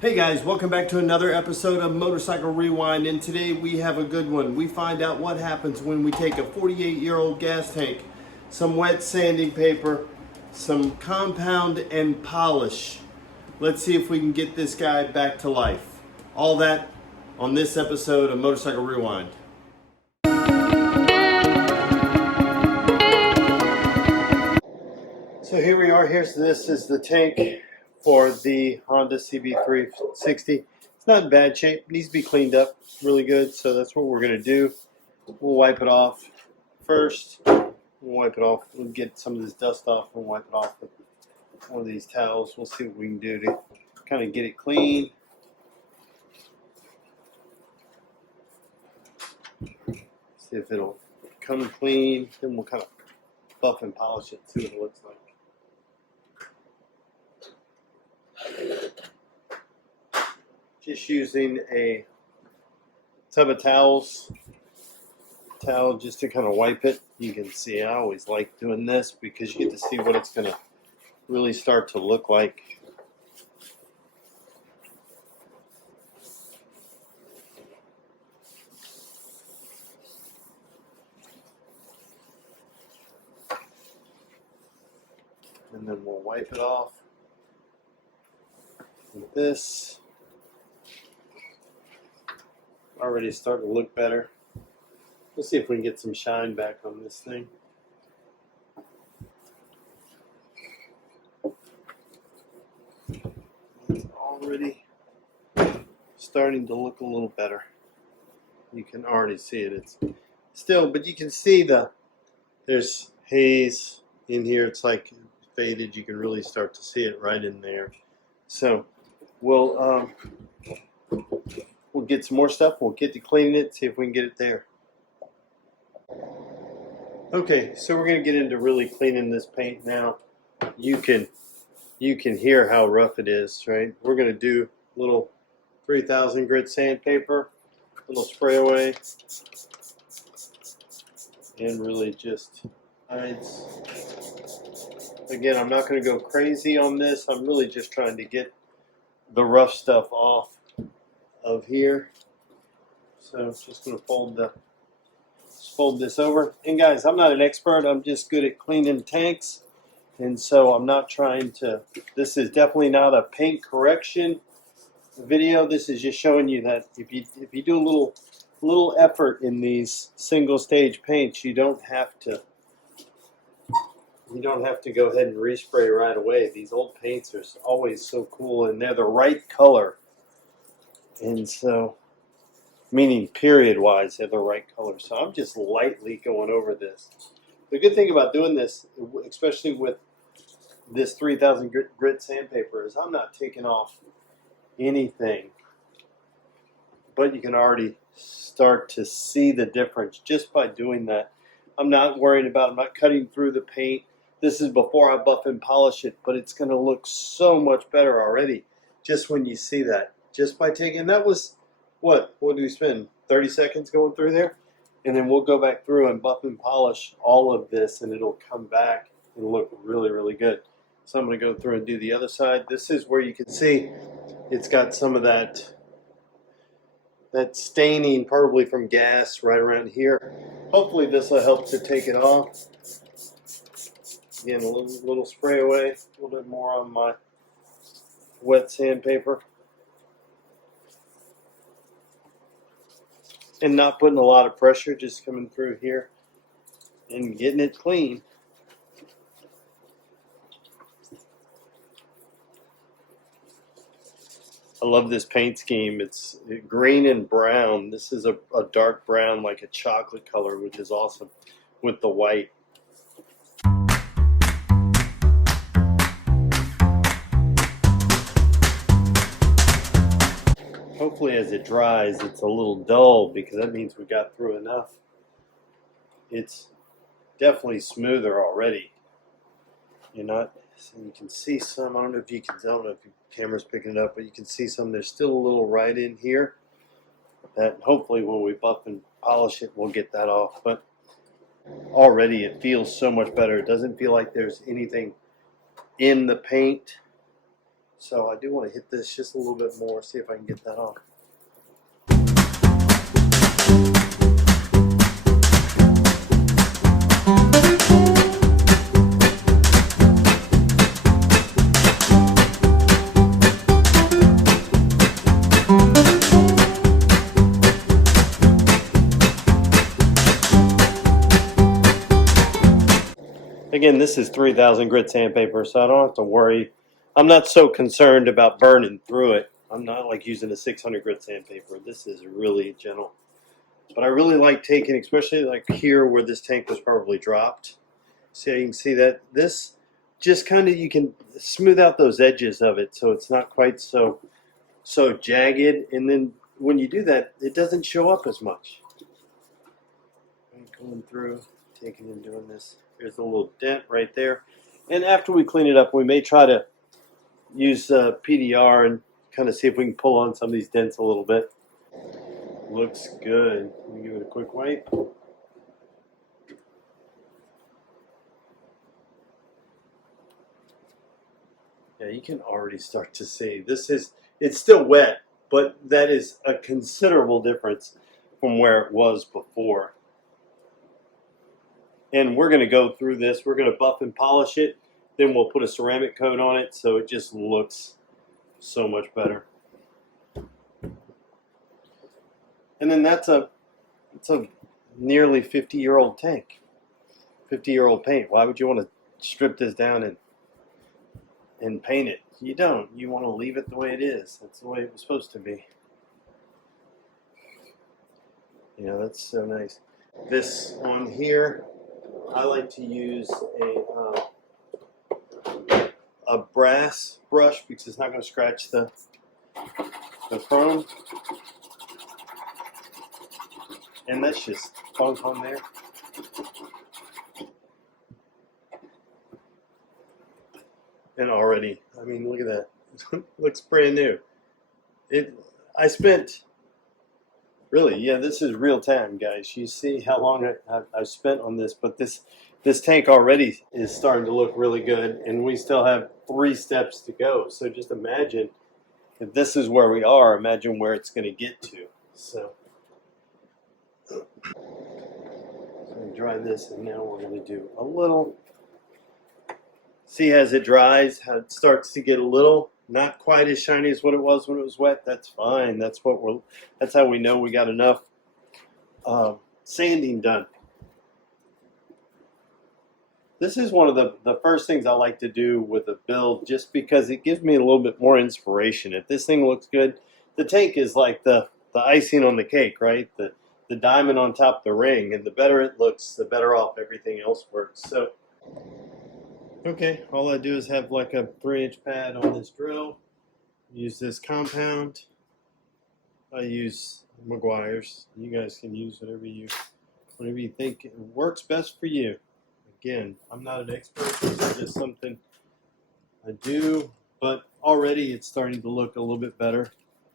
Hey guys, welcome back to another episode of Motorcycle Rewind, and today we have a good one. We find out what happens when we take a 48-year-old gas tank, some wet sanding paper, some compound and polish. Let's see if we can get this guy back to life. All that on this episode of Motorcycle Rewind. So here we are. This is the tank for the Honda CB360. It's not in bad shape. It needs to be cleaned up really good. So that's what we're going to do. We'll wipe it off first. We'll get some of this dust off and wipe it off with one of these towels. We'll see what we can do to kind of get it clean. See if it'll come clean. Then we'll kind of buff and polish it, see what it looks like. Just using a tub of towel just to kind of wipe it. You can see I always like doing this because you get to see what it's going to really start to look like. And then we'll wipe it off with this. Already starting to look better. Let's see if we can get some shine back on this thing. It's already starting to look a little better. You can already see it. It's still, but you can see there's haze in here. It's like faded. You can really start to see it right in there. So we'll get some more stuff. We'll get to cleaning it, see if we can get it there. Okay, so we're going to get into really cleaning this paint now. You can hear how rough it is, right? We're going to do a little 3000 grit sandpaper, a little spray away, and really just hides. Again, I'm not going to go crazy on this. I'm really just trying to get the rough stuff off of here. So I'm just going to fold this over. And guys, I'm not an expert. I'm just good at cleaning tanks. And so I'm not trying to, this is definitely not a paint correction video. This is just showing you that if you do a little effort in these single stage paints, you don't have to go ahead and respray right away. These old paints are always so cool, and they're the right color. And so, meaning period-wise, they're the right color. So I'm just lightly going over this. The good thing about doing this, especially with this 3000 grit sandpaper, is I'm not taking off anything. But you can already start to see the difference just by doing that. I'm not cutting through the paint. This is before I buff and polish it, but it's going to look so much better already just when you see that. Just by taking, that was, what do we spend? 30 seconds going through there? And then we'll go back through and buff and polish all of this, and it'll come back and look really, really good. So I'm going to go through and do the other side. This is where you can see it's got some of that staining, probably from gas right around here. Hopefully this will help to take it off. Again, a little spray away, a little bit more on my wet sandpaper. And not putting a lot of pressure, just coming through here and getting it clean. I love this paint scheme. It's green and brown. This is a dark brown, like a chocolate color, which is awesome with the white. Hopefully as it dries, it's a little dull because that means we got through enough. It's definitely smoother already. So you can see some, I don't know if the camera's picking it up, but you can see some, there's still a little right in here that hopefully when we buff and polish it, we'll get that off. But already it feels so much better. It doesn't feel like there's anything in the paint. So I do want to hit this just a little bit more, see if I can get that off. Again, this is 3000 grit sandpaper, so I don't have to worry. I'm not so concerned about burning through it. I'm not like using a 600 grit sandpaper. This is really gentle. But I really like taking, especially like here where this tank was probably dropped. So you can see that this just kind of, you can smooth out those edges of it so it's not quite so jagged. And then when you do that, it doesn't show up as much. Going through, taking and doing this. There's a little dent right there. And after we clean it up, we may try to use PDR and kind of see if we can pull on some of these dents a little bit. Looks good. Let me give it a quick wipe. Yeah, you can already start to see. It's still wet, but that is a considerable difference from where it was before. And we're going to go through this. We're going to buff and polish it. Then we'll put a ceramic coat on it so it just looks so much better. And then it's a nearly 50-year-old tank. 50-year-old paint. Why would you want to strip this down and paint it? You don't. You want to leave it the way it is. That's the way it was supposed to be. Yeah, that's so nice. This on here, I like to use a brass brush because it's not going to scratch the chrome. And that's just funk on there. And already, I mean, look at that. Looks brand new. I spent, really, yeah, this is real time, guys. You see how long I've spent on this, but this tank already is starting to look really good, and we still have 3 steps to go. So just imagine if this is where we are, imagine where it's going to get to. So I'm dry this, and now we're going to do a little. See, as it dries, how it starts to get a little, not quite as shiny as what it was when it was wet. That's fine. That's how we know we got enough sanding done. This is one of the first things I like to do with a build, just because it gives me a little bit more inspiration. If this thing looks good, the tank is like the icing on the cake, right? The diamond on top of the ring, and the better it looks, the better off everything else works. So. Okay, all I do is have like a 3-inch pad on this drill. Use this compound. I use Meguiar's. You guys can use whatever you think works best for you. Again, I'm not an expert. This is just something I do, but already it's starting to look a little bit better.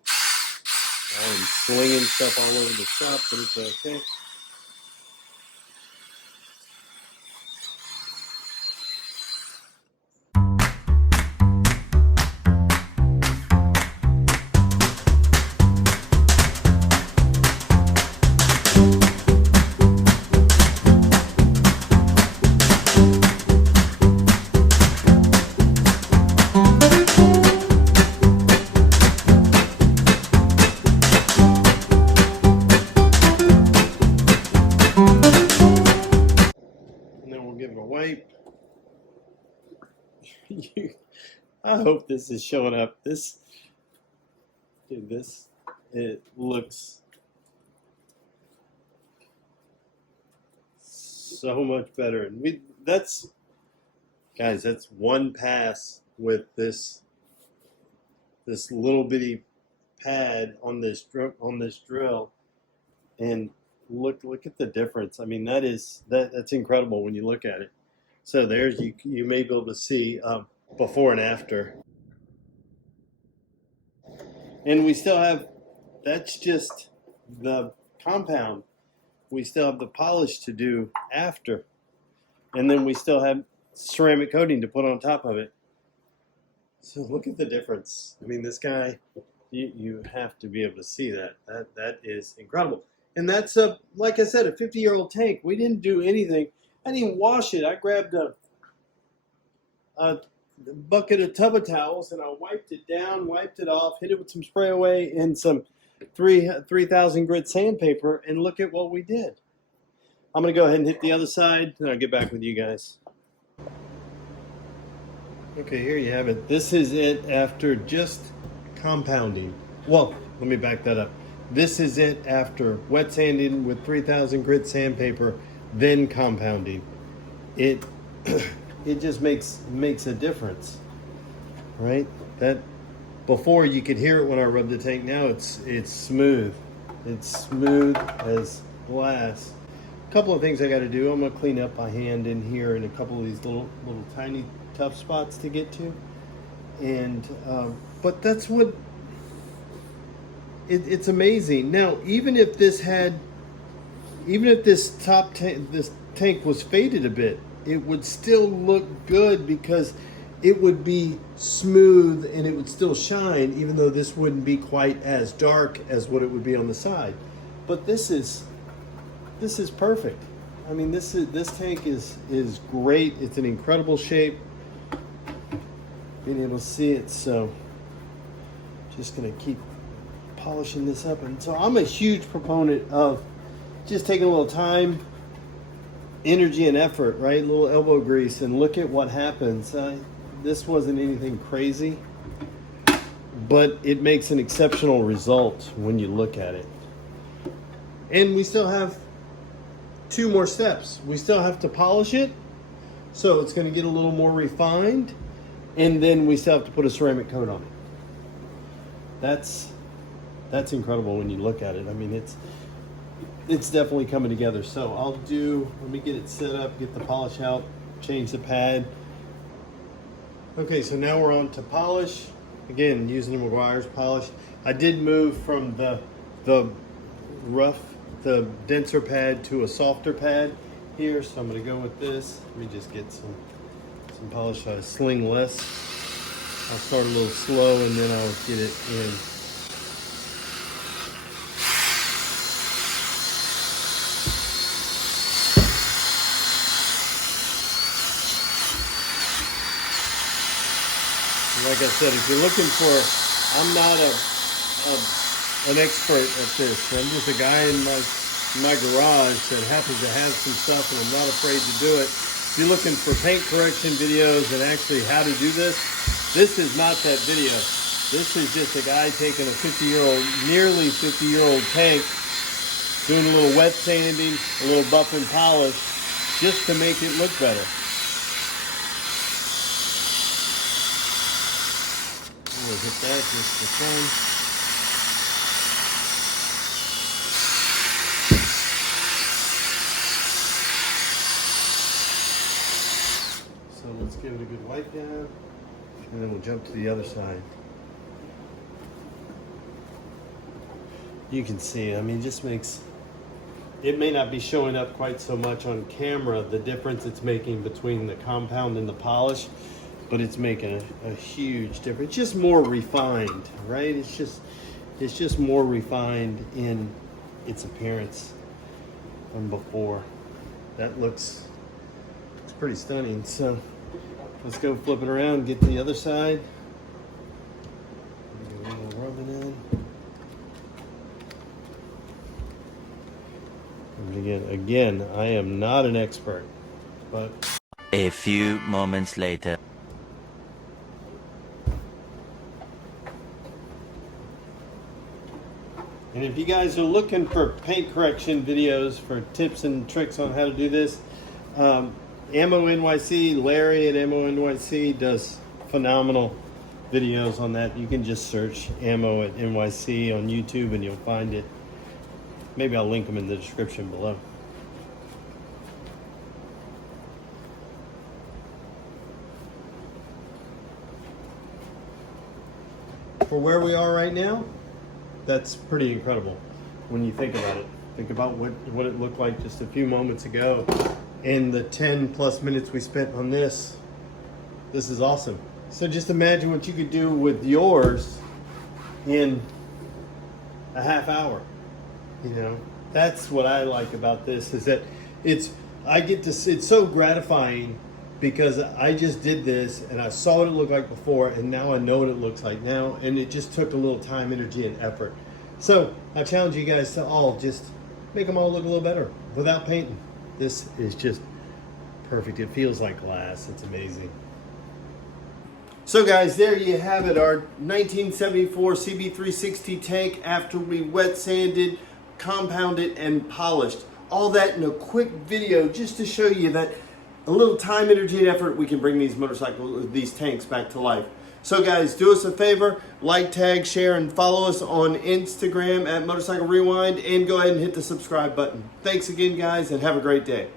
I'm slinging stuff all over the shop, but it's okay. Give it a wipe. I hope this is showing up. It looks so much better. And that's one pass with this little bitty pad on this drill, and look at the difference. I mean, that's incredible when you look at it. So there's you may be able to see before and after. And we still have, that's just the compound. We still have the polish to do after. And then we still have ceramic coating to put on top of it. So look at the difference. I mean, this guy, you have to be able to see that. That is incredible. And that's a, like I said, a 50-year-old tank. We didn't do anything. I didn't even wash it. I grabbed a bucket of tub of towels and I wiped it down, wiped it off, hit it with some spray away and some 3,000 grit sandpaper, and look at what we did. I'm going to go ahead and hit the other side, and I'll get back with you guys. Okay, here you have it. This is it after just compounding. Well, let me back that up. This is it after wet sanding with 3,000 grit sandpaper, then compounding. It it just makes a difference, right? That before you could hear it when I rub the tank. Now it's smooth. It's smooth as glass. A couple of things I got to do. I'm gonna clean up by hand in here and a couple of these little tiny tough spots to get to, and but that's what it's amazing. Now, even if this tank was faded a bit, it would still look good because it would be smooth and it would still shine, even though this wouldn't be quite as dark as what it would be on the side. But this is perfect. I mean, this tank is great. It's in incredible shape. Being able to see it, so just gonna keep polishing this up. And so I'm a huge proponent of just taking a little time, energy, and effort, right? A little elbow grease, and look at what happens. This wasn't anything crazy, but it makes an exceptional result when you look at it. And we still have 2 more steps. We still have to polish it, so it's going to get a little more refined, and then we still have to put a ceramic coat on it. That's incredible when you look at it. I mean, it's definitely coming together. So let me get it set up, get the polish out, change the pad. Okay, so now we're on to polish. Again, using the McGuire's polish. I did move from the denser pad to a softer pad here, so I'm going to go with this. Let me just get some polish. I sling less. I'll start a little slow and then I'll get it in. Like I said, if you're looking for, I'm not an expert at this. I'm just a guy in my garage that happens to have some stuff, and I'm not afraid to do it. If you're looking for paint correction videos and actually how to do this is not that video. This is just a guy taking a nearly 50-year-old tank, doing a little wet sanding, a little buff and polish, just to make it look better. We'll hit that just for fun. So let's give it a good wipe down, and then we'll jump to the other side. You can see, I mean, it just makes, it may not be showing up quite so much on camera, the difference it's making between the compound and the polish, but it's making a huge difference. It's just more refined, right? It's just more refined in its appearance than before. That looks, it's pretty stunning. So let's go flip it around, get to the other side. Get a little rubbing in. And again, I am not an expert, but a few moments later. And if you guys are looking for paint correction videos for tips and tricks on how to do this, Ammo NYC, Larry at Ammo NYC does phenomenal videos on that. You can just search Ammo at NYC on YouTube and you'll find it. Maybe I'll link them in the description below. For where we are right now, that's pretty incredible when you think about it. Think about what it looked like just a few moments ago, and the 10 plus minutes we spent on this. This is awesome. So just imagine what you could do with yours in a half hour. You know, that's what I like about this, is that it's so gratifying because I just did this and I saw what it looked like before, and now I know what it looks like now, and it just took a little time, energy, and effort. So I challenge you guys to all just make them all look a little better without painting. This is just perfect. It feels like glass. It's amazing. So guys, there you have it, our 1974 CB360 tank after we wet sanded, compounded, and polished. All that in a quick video just to show you that a little time, energy, and effort, we can bring these tanks back to life. So guys, do us a favor, like, tag, share, and follow us on Instagram at Motorcycle Rewind, and go ahead and hit the subscribe button. Thanks again, guys, and have a great day.